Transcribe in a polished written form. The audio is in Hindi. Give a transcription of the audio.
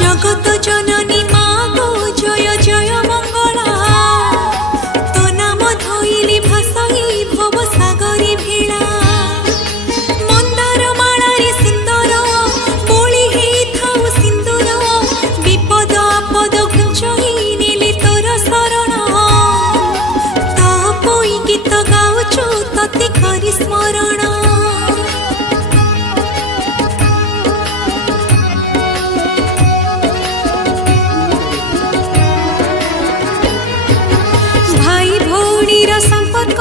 जगत जननी मागो जय जय मंगला तो नाम धोइली भासाई भव सागरी भेला मंदार मालारे सुंदर बोली हेई थाउ सिंदूर विपद आपद घुंचई नेले तोर शरण ता पोई गीत गाउछु तते करी स्मरण संपर्क